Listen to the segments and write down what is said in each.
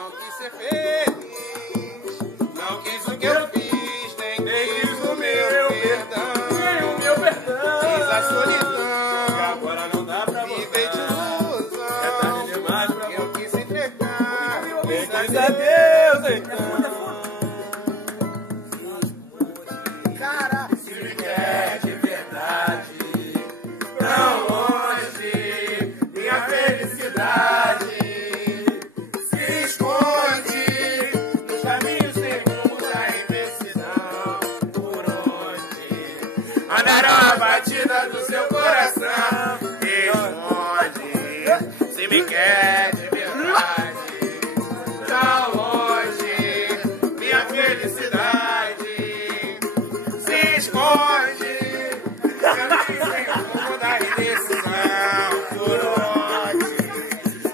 não quis ser feliz, não quis o que eu fiz, nem quis o meu perdão. o meu perdão. Quis a solidão, E agora não dá pra viver de ilusão. É tarde demais pra Eu quis entregar, Graças a Deus, então. cara, Se me quer de verdade, tão longe, minha felicidade se esconde. nos caminhos sem rumo da imensidão. Por onde andará a batida do seu coração? Responde, se me quer de verdade, tão longe, minha felicidade se esconde. Caminho sem rumo da indecisão. Por onde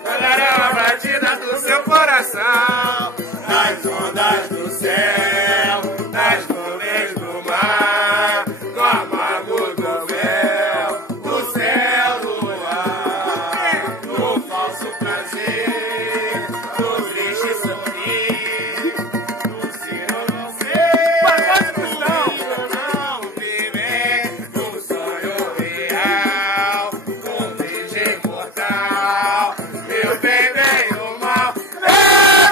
andará a batida do seu coração? Nas ondas do céu, nas nuvens do mar, no amargo do véu, do céu do ar, no falso prazer, no triste sorrir, no ser ou não ser, no ir ou não viver, no sonho real, com beijo imortal, meu bem, bem ou mal, é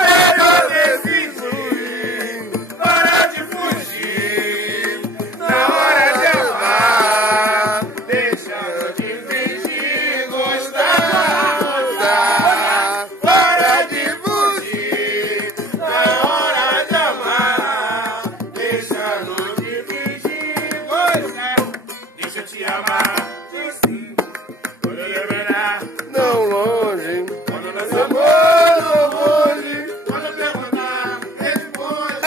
melhor decidir, para de fugir, na hora de amar, deixando de fingir gostar, para de fugir, na hora de amar, deixando de fingir gostar, deixa eu te amar, sim, quando eu deverá, Não longe, quando nós amor longe, quando eu perguntar, responde.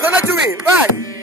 tá na Juiz, vai!